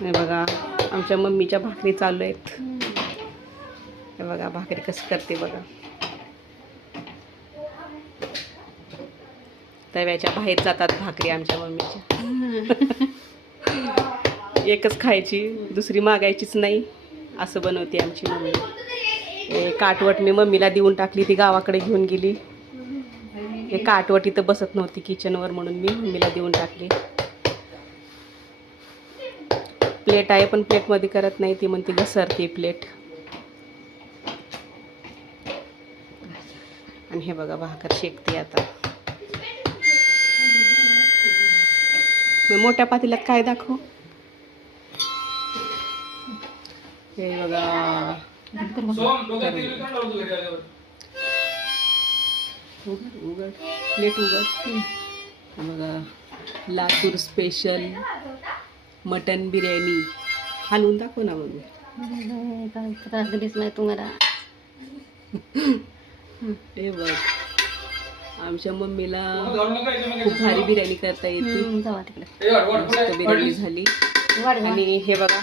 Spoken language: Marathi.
हे बघा आमच्या मम्मीच्या भाकरी चालू आहेत. हे बघा भाकरी कसं करते बघा. तव्याच्या बाहेर जातात भाकरी आमच्या मम्मीच्या. एकच खायची, दुसरी मागायचीच नाही असं बनवते आमची मम्मी. हे काटवट मी मम्मीला देऊन टाकली, ती गावाकडे घेऊन गेली. हे काटवट इथं बसत नव्हती किचनवर म्हणून मी मम्मीला देऊन टाकली. प्लेट आहे पण प्लेटमध्ये करत नाही, ती म्हणते घसरते प्लेट. आणि हे बघा भाकर शेकते आता. मग मोठ्या पातेल्यात काय दाखव. हे बघा उघड प्लेट उघड. बघा लातूर स्पेशल मटन बिर्याणी. हलवून दाखव ना मग. त्रास दिलीच नाही तुम्हाला. हे बघ आमच्या मम्मीला खूप भारी बिर्याणी करता येते. मस्त बिर्याणी झाली. आणि हे बघा